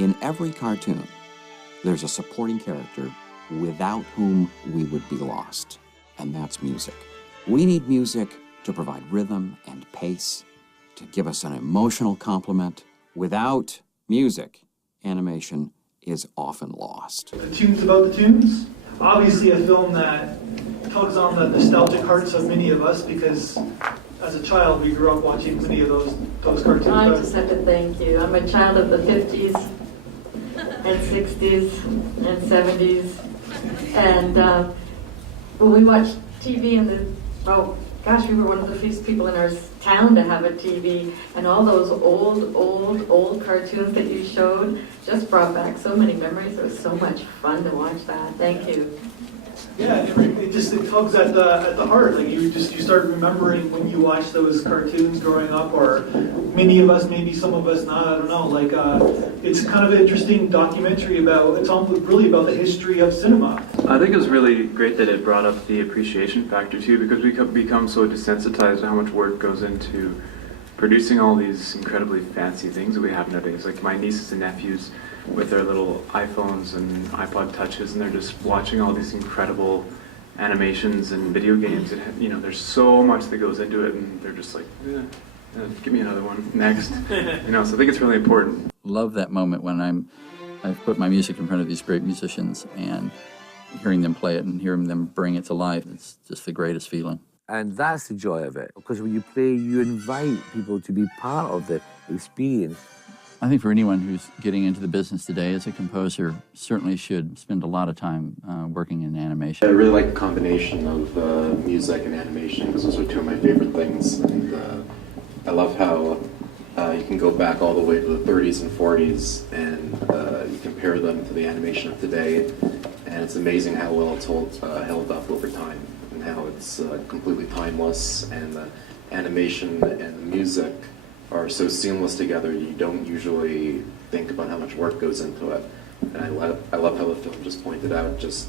In every cartoon, there's a supporting character without whom we would be lost, and that's music. We need music to provide rhythm and pace, to give us an emotional complement. Without music, animation is often lost. The Tunes about the Tunes, obviously a film that tugs on the nostalgic hearts of many of us because as a child we grew up watching many of those cartoons. I just have to thank you. I'm a child of the 50s and 60s and 70s, and when we watched TV in the, oh gosh, we were one of the few people in our town to have a TV, and all those old cartoons that you showed just brought back so many memories. It was so much fun to watch that. Thank you. Yeah, it tugs at the heart. Like you start remembering when you watched those cartoons growing up, or many of us, maybe some of us not. I don't know. Like it's kind of an interesting documentary about. It's really about the history of cinema. I think it was really great that it brought up the appreciation factor too, because we become so desensitized to how much work goes into producing all these incredibly fancy things that we have nowadays. Like my nieces and nephews with their little iPhones and iPod touches, and they're just watching all these incredible animations and video games. And there's so much that goes into it, and they're just like, give me another one next. So I think it's really important. Love that moment when I've put my music in front of these great musicians and hearing them play it and hearing them bring it to life. It's just the greatest feeling. And that's the joy of it, because when you play, you invite people to be part of the experience. I think for anyone who's getting into the business today as a composer, certainly should spend a lot of time working in animation. I really like the combination of music and animation, because those are two of my favorite things. And I love how you can go back all the way to the 30s and 40s, and you compare them to the animation of today, and it's amazing how well it's held up over time, and how it's completely timeless, and the animation and the music are so seamless together. You don't usually think about how much work goes into it. And I love how the film just pointed out just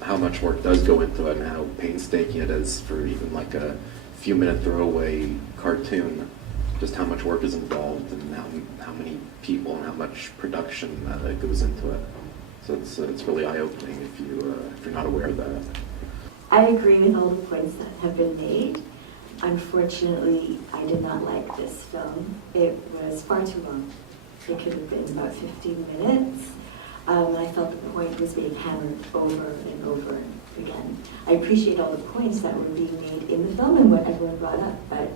how much work does go into it, and how painstaking it is for even like a few-minute throwaway cartoon, just how much work is involved, and how many people and how much production goes into it. So it's really eye-opening if you're not aware of that. I agree with all the points that have been made. Unfortunately, I did not like this film. It was far too long. It could have been about 15 minutes. I felt the point was being hammered over and over again. I appreciate all the points that were being made in the film and what everyone brought up, but it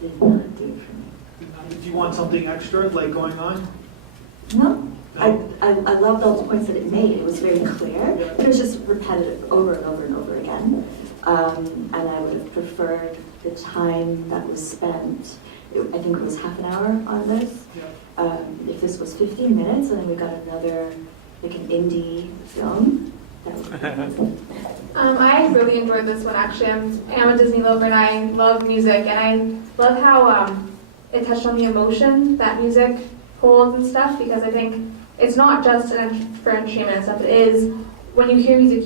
did not do it for me. Do you want something extra, like going on? No. I loved all the points that it made. It was very clear. It was just repetitive over and over and over again. And I would have preferred the time that was spent. I think it was half an hour on this. If this was 15 minutes and then we got another, like an indie film, that would be amazing. I really enjoyed this one actually. I'm a Disney lover and I love music, and I love how it touched on the emotion that music holds and stuff, because I think it's not just for entertainment and stuff. It is, when you hear music,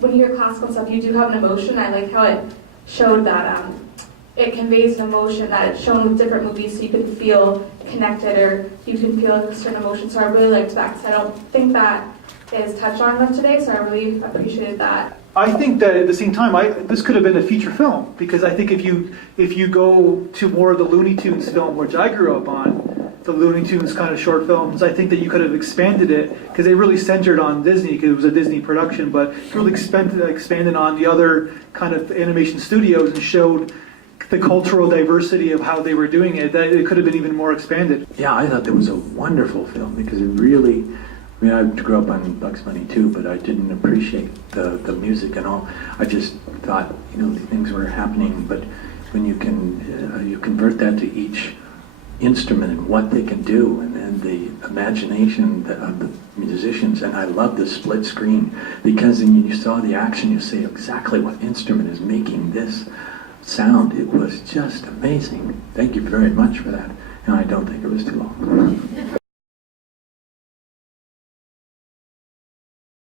when you hear classical stuff, you do have an emotion. I like how it showed that it conveys an emotion that it's shown with different movies, so you can feel connected or you can feel a certain emotion. So I really liked that, because I don't think that is touched on enough today, so I really appreciated that. I think that at the same time, this could have been a feature film, because I think if you go to more of the Looney Tunes film, which I grew up on, the Looney Tunes kind of short films, I think that you could have expanded it, because they really centered on Disney, because it was a Disney production, but really expanded on the other kind of animation studios and showed the cultural diversity of how they were doing it. That it could have been even more expanded. Yeah, I thought that was a wonderful film, because it really, I grew up on Bugs Bunny too, but I didn't appreciate the music and all. I just thought, things were happening, but when you can you convert that to each instrument and what they can do, and the imagination of the musicians. And I love the split screen, because when you saw the action, you see exactly what instrument is making this sound. It was just amazing. Thank you very much for that. And I don't think it was too long.